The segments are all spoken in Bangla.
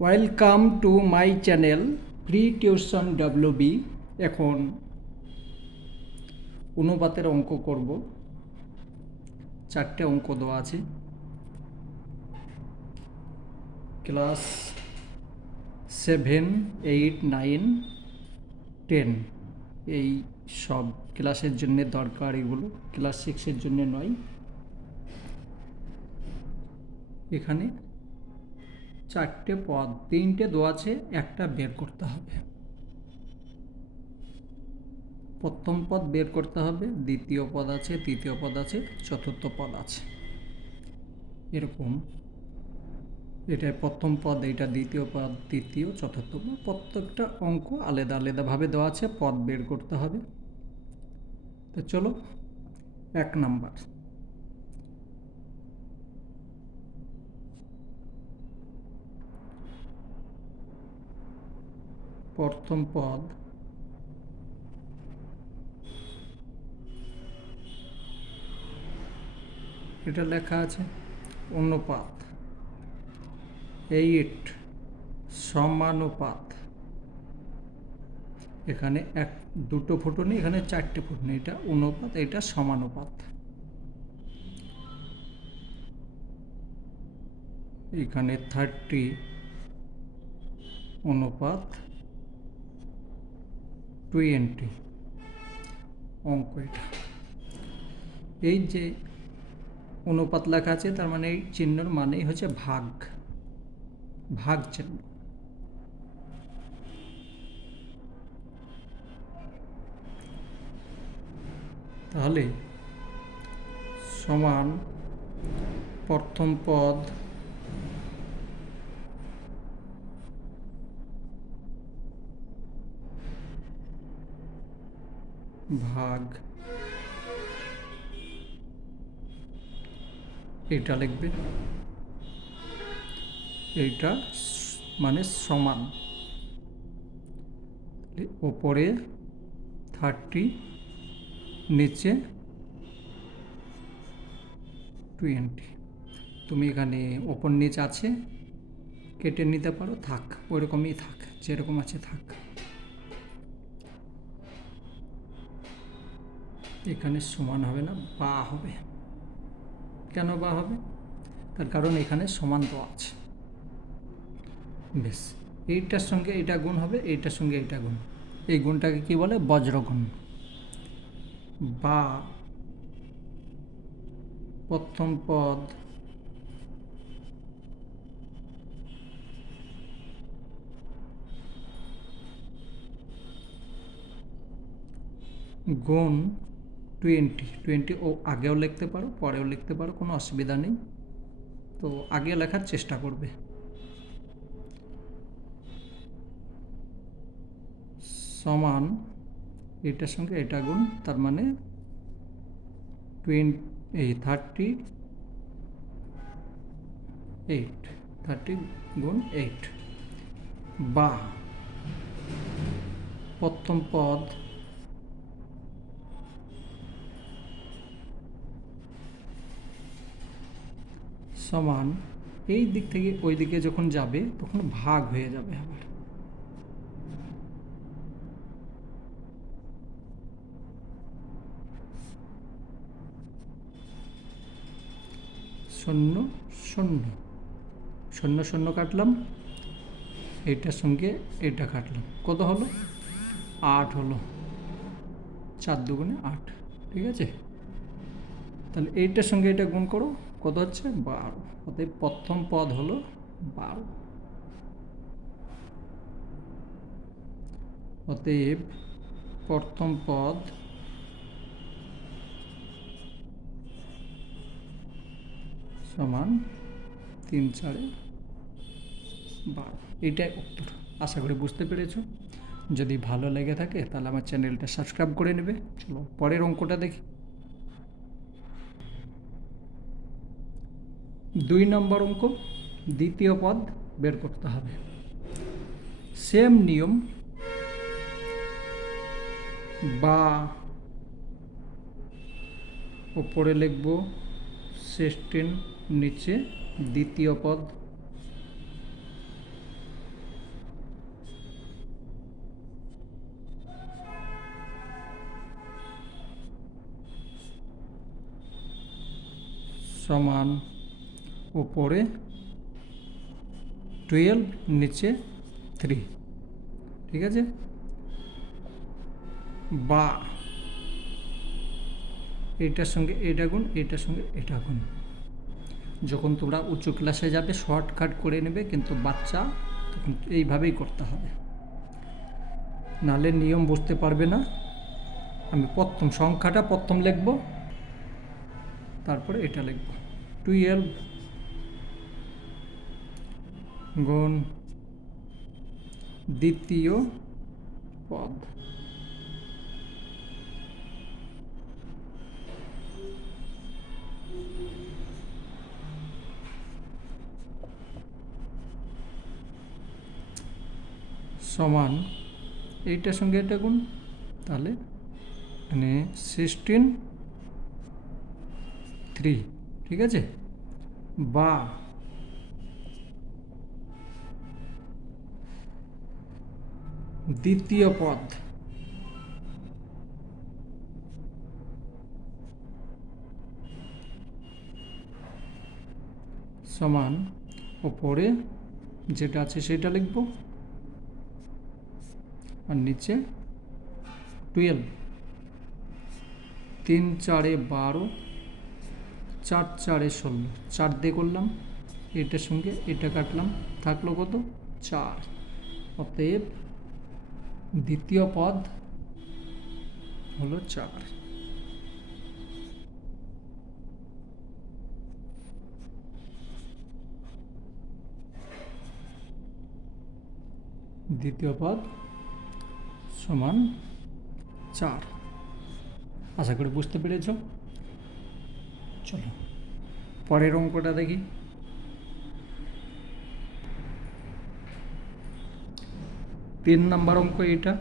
Welcome to my channel free tuition WB. এখন অনুপাতের অঙ্ক করব। 4টে অঙ্ক দেওয়া আছে। ক্লাস 7, 8, 9, 10 এই সব ক্লাসের জন্য দরকার। এগুলো ক্লাস 6-এর জন্য নয়। এখানে 4টে পদ, 3টে দেওয়া আছে, একটা বের করতে হবে। প্রথম পদ বের করতে হবে, দ্বিতীয় পদ আছে, তৃতীয় পদ আছে, চতুর্থ পদ আছে। এরকম এটা প্রথম পদ, এটা দ্বিতীয় পদ, তৃতীয়, চতুর্থ পদ। প্রত্যেকটা অঙ্ক আলাদা আলাদাভাবে দেওয়া আছে, পদ বের করতে হবে। তো চলো, 1 নাম্বার। প্রথম পদ এটা লেখা আছে অনুপাত 8 সমানুপাত। এখানে দুটো ফুটো নেই, এখানে 4টে ফুটো নেই। এটা অনুপাত, এটা সমানুপাত। এখানে 30 অনুপাত 20 অঙ্ক। এটা এই যে অনুপাত লেখা আছে, তার মানে এই চিহ্নর মানেই হচ্ছে ভাগ, ভাগ চিহ্ন। তাহলে সমান প্রথম পদ ভাগ, এটা লিখবে, এইটা মানে সমান। ওপরে 30, নিচে 20। তুমি এখানে ওপর নিচ আছে, কেটে নিতে পারো, থাক ওইরকমই থাক, যেরকম আছে থাক। এখানে সমান হবে না, বা হবে। কেন বা হবে? তার কারণ এখানে সমান দেওয়া আছে। বেশ, এইটার সঙ্গে এটা গুণ হবে, এইটার সঙ্গে এটা গুণ। এই গুণটাকে কি বলে? বজ্রগুণ। বা প্রথম পদ গুণ 20 ও আগেও লিখতে পারো, পরেও লিখতে পারো, কোনো অসুবিধা নেই। তো আগে লেখার চেষ্টা করবে। সমান এটার সঙ্গে এটা গুণ, তার মানে 30 গুণ 8। বা প্রথম পদ সমান, এই দিক থেকে ওই দিকে যখন যাবে তখন ভাগ হয়ে যাবে আবার। শূন্য শূন্য শূন্য শূন্য কাটলাম, এটার সঙ্গে এটা কাটলাম, কত হলো? 8 হলো। 4 দুগুণে 8, ঠিক আছে? তাহলে এইটার সঙ্গে এটা গুণ করো, কত হচ্ছে? 12। অতএব প্রথম পদ হলো 12। অতএব প্রথম পদ সমান 3 4 12। এইটাই উত্তর। আশা করি বুঝতে পেরেছ। যদি ভালো লেগে থাকে তাহলে আমার চ্যানেলটা সাবস্ক্রাইব করে নেবে। চলো পরের অঙ্কটা দেখি। 2 নম্বর অঙ্ক, দ্বিতীয় পদ বের করতে হবে। সেম নিয়ম, বা উপরে লিখব 16, নিচে দ্বিতীয় পদ সমান উপরে 12 নিচে 3, ঠিক আছে। বা এইটার সঙ্গে এটা গুণ, এইটার সঙ্গে এটা গুণ। যখন তোমরা উঁচু ক্লাসে যাবে শর্টকাট করে নেবে, কিন্তু বাচ্চা তখন এইভাবেই করতে হবে, নাহলে নিয়ম বুঝতে পারবে না। আমি প্রথম সংখ্যাটা প্রথম লিখব, তারপরে এটা লিখব। 12 গুণ দ্বিতীয় পদ সমান এইটার সঙ্গে এটা গুণ, তাহলে মানে 16 3, ঠিক আছে। বা দ্বিতীয় পদ সমান ওপরে যেটা আছে সেটা লিখব, আর নিচে 12। 3 4 12, 4 4 16, 4 দিয়ে করলাম, এটার সঙ্গে এটা কাটলাম, থাকলো কত 4। অতএব দ্বিতীয় পদ হলো 4। দ্বিতীয় পদ সমান 4। আশা করি বুঝতে পেরেছ। চলো পরের অঙ্কটা দেখি। 3 নম্বর অঙ্ক এটা।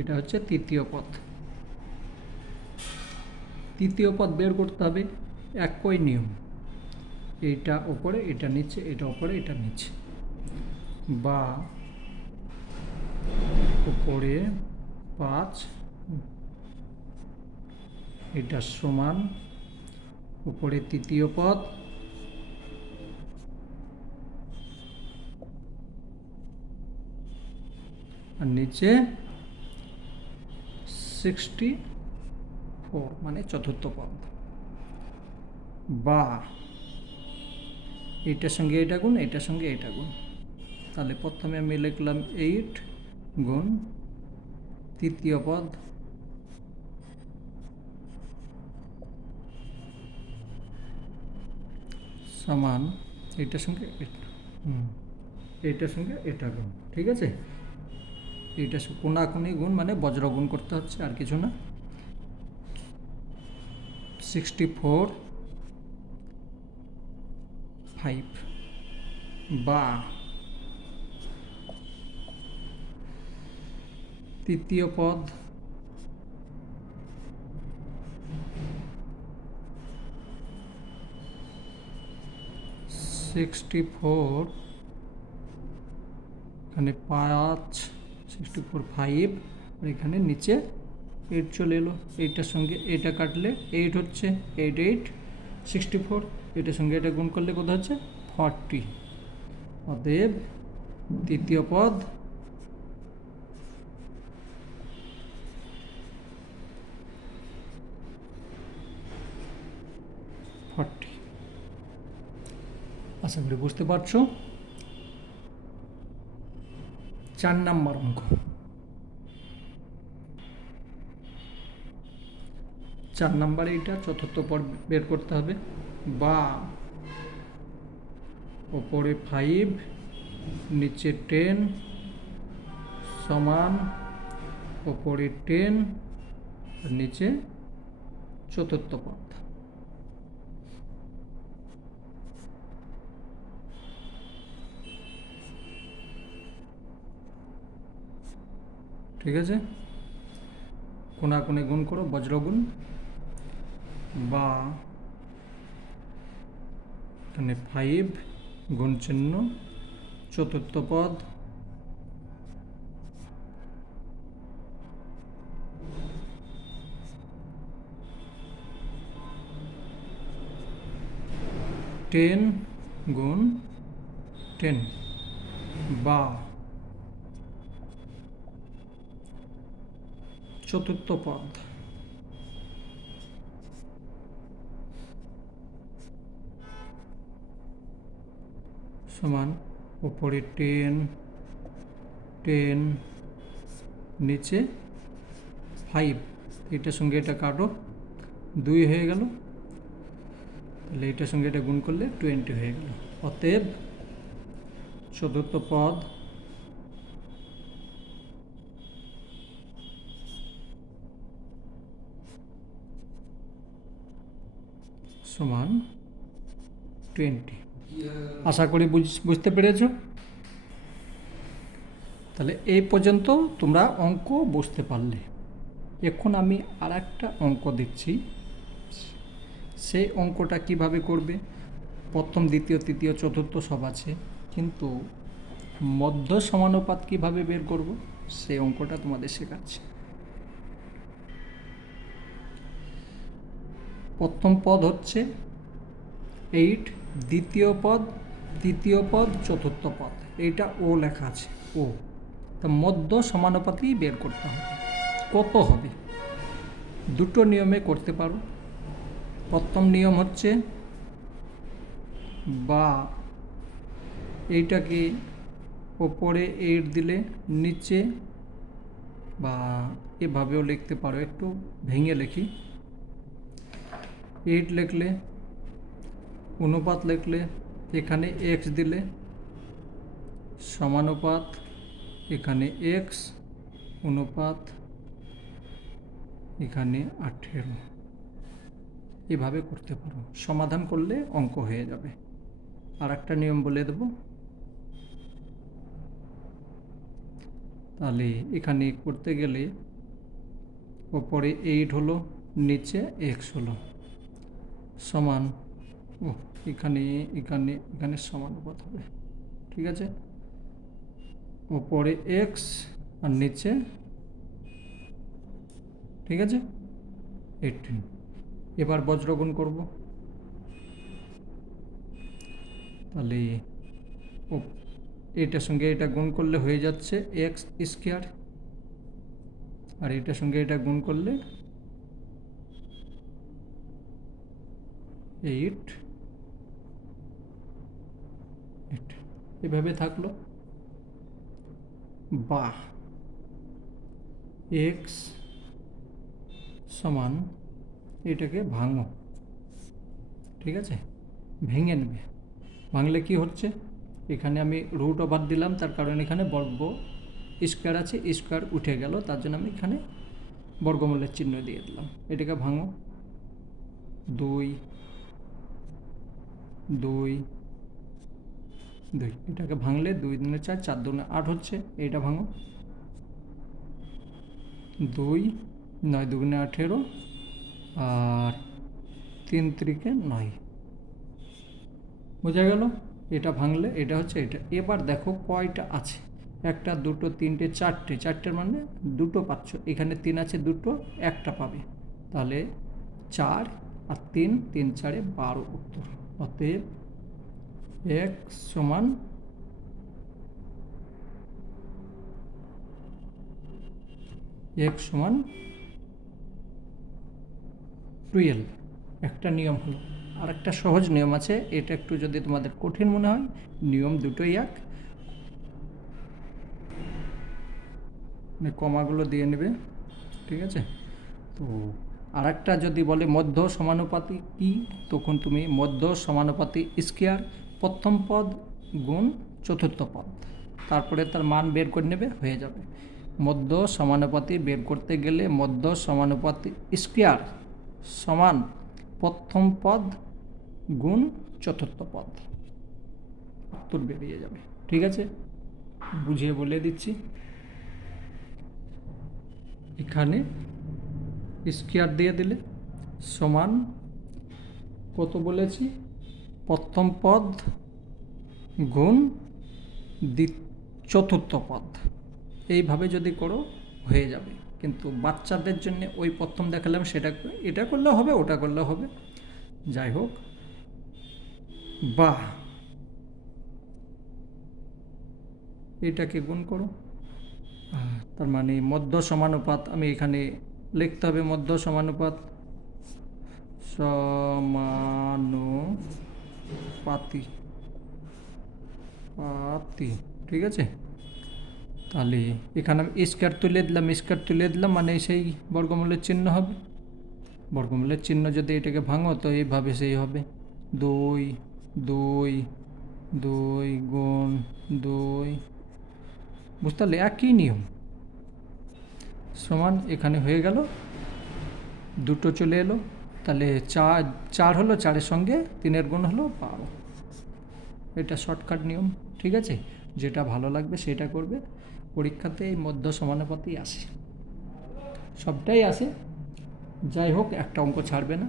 এটা হচ্ছে তৃতীয় পদ। তৃতীয় পদ বের করতে হবে, একই নিয়ম, এইটা ওপরে এটা নিচে, এটা ওপরে এটা নিচে। বা উপরে 5, এটা সমান উপরে তৃতীয় পদ আর নিচে 64 মানে চতুর্থ পদ। বা এটার সঙ্গে এটা গুণ, এটার সঙ্গে এটা গুণ। তাহলে প্রথমে আমি লিখলাম 8 গুণ তৃতীয় পদ সমান এটার সঙ্গে এইটার সঙ্গে এটা গুণ, ঠিক আছে। এইটা কোনাকুনি গুণ মানে বজ্র গুণ করতে হচ্ছে, আর কিছু না। 64 5। বা তৃতীয় পদ সিক্সটি ফোর, এখানে 5 64 5, আর এখানে নিচে 8 চলে এলো। এইটার সঙ্গে এটা কাটলে 8 হচ্ছে, 8 8 64, এটার সঙ্গে এটা গুণ করলে কত হচ্ছে 40। অতএব তৃতীয় পদ আশা করি বুঝতে পারছো। 4 নম্বর অঙ্ক। 4 নম্বরে এটা চতুর্থ পদ বের করতে হবে। বা ওপরে 5 নিচে 10 সমান ওপরে 10 আর নিচে চতুর্থ পদ। ঠিক আছে, কোনাকুনি গুণ করো, বজ্রগুণ। বা এখানে 5 গুণ চিহ্ন চতুর্থ পদ 10 গুণ 10 বা চতুর্থ পদ সমান উপরে 10 10 নিচে 5, এটার সঙ্গে এটা কাটো 2 হয়ে গেল, তাহলে এটার সঙ্গে এটা গুণ করলে 20 হয়ে গেল। অতএব চতুর্থ পদ সমান 20। আশা করি বুঝতে পেরেছ। তাহলে এই পর্যন্ত তোমরা অঙ্ক বুঝতে পারলে। এখন আমি আর একটা অঙ্ক দিচ্ছি, সেই অঙ্কটা কিভাবে করবে। প্রথম, দ্বিতীয়, তৃতীয়, চতুর্থ সব আছে, কিন্তু মধ্য সমানুপাত কিভাবে বের করব সেই অঙ্কটা তোমাদের শেখাচ্ছি। প্রথম পদ হচ্ছে 8, দ্বিতীয় পদ, তৃতীয় পদ, চতুর্থ পদ, এইটা ও লেখা আছে ও। তা মধ্য সমানুপাতই বের করতে হবে। কত হবে? দুটো নিয়মে করতে পারো। প্রথম নিয়ম হচ্ছে বা এইটাকে ওপরে 8 দিলে নিচে, বা এভাবেও লিখতে পারো, একটু ভেঙে লিখি। 8 লিখলে, অনুপাত লিখলে, এখানে x দিলে সমানুপাত, এখানে x অনুপাত, এখানে 18। এভাবে করতে পারো, সমাধান করলে অঙ্ক হয়ে যাবে। আর একটা নিয়ম বলে দেব। তাহলে এখানে করতে গেলে ওপরে 8 হলো, নিচে x হলো, সমান এখানে এখানে এখানে সমানুপাত হবে। ঠিক আছে, ওপরে x আর নিচে, ঠিক আছে, 18। এবার বজ্রগুণ করব। তাহলে এটার সঙ্গে এটা গুণ করলে হয়ে যাচ্ছে এক্স স্কোয়ার, আর এটার সঙ্গে এটা গুণ করলে 8। এভাবে থাকলো। বা এক্স সমান, এটাকে ভাঙো, ঠিক আছে, ভেঙে নেবে। ভাঙলে কি হচ্ছে, এখানে আমি রুট ওভার দিলাম, তার কারণ এখানে বর্গ স্কোয়ার আছে, স্কোয়ার উঠে গেল, তার জন্য আমি এখানে বর্গমূলের চিহ্ন দিয়ে দিলাম। এটাকে ভাঙো, 2 2 2, এটাকে ভাঙলে 2 2 4, 4 2 8 হচ্ছে। এইটা ভাঙো, 2 9 2 18, আর 3 3 9। বোঝা গেল? এটা ভাঙলে এটা হচ্ছে এটা। এবার দেখো কয়টা আছে, 1 2 3 4টে, 4টের মানে দুটো পাচ্ছ। এখানে 3 আছে, দুটো, একটা পাবে। তাহলে 4 আর 3 3 4 12 উত্তর। অতএব x সমান 12। একটা নিয়ম হলো। আর একটা সহজ নিয়ম আছে, এটা একটু যদি তোমাদের কঠিন মনে হয়, নিয়ম দুটোই এক, কমাগুলো দিয়ে নেবে, ঠিক আছে। তো আর একটা যদি বলে মধ্য সমানুপাতি কি, তখন তুমি মধ্য সমানুপাতি স্কোয়ার, প্রথম পদ গুণ চতুর্থ পদ, তারপরে তার মান বের করে নেবে, হয়ে যাবে। মধ্য সমানুপাতি বের করতে গেলে মধ্য সমানুপাতি স্কোয়ার সমান প্রথম পদ গুণ চতুর্থ পদ, উত্তর বেরিয়ে যাবে। ঠিক আছে, বুঝিয়ে বলে দিচ্ছি। এখানে স্কোয়ার দিয়ে দিলে সমান কত বলেছি, প্রথম পদ গুণ চতুর্থ পদ, এইভাবে যদি করো হয়ে যাবে। কিন্তু বাচ্চাদের জন্য ওই প্রথম দেখালাম সেটা, এটা করলেও হবে, ওটা করলেও হবে। যাই হোক, বাহ, এটাকে গুণ করো। তার মানে মধ্য সমানুপাত আমি এখানে লিখতে হবে, মধ্য সমানুপাত সমানুপাতি পাতি, ঠিক আছে। তাহলে এখানে আমি স্কোয়ার তুলে দিলাম মানে সেই বর্গমূলের চিহ্ন হবে। বর্গমূলের চিহ্ন যদি এটাকে ভাঙো তো এইভাবে সেই হবে, 2 2 2 গুণ 2, বুঝতে পারলে একই নিয়ম। সমান এখানে হয়ে গেল, দুটো চলে এলো, তাহলে 4 হলো, 4-এর সঙ্গে 3-এর গুণ হলো 12। এটা শর্টকাট নিয়ম, ঠিক আছে। যেটা ভালো লাগবে সেটা করবে। পরীক্ষাতে এই মধ্য সমানুপাতই আসে, সবটাই আসে, যাই হোক একটা অঙ্ক ছাড়বে না।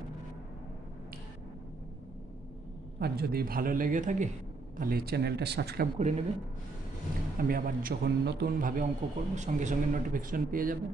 আর যদি ভালো লেগে থাকে তাহলে এই চ্যানেলটা সাবস্ক্রাইব করে নেবে। আমি আবার যখন নতুনভাবে অঙ্ক করব সঙ্গে সঙ্গে নোটিফিকেশন পেয়ে যাবে।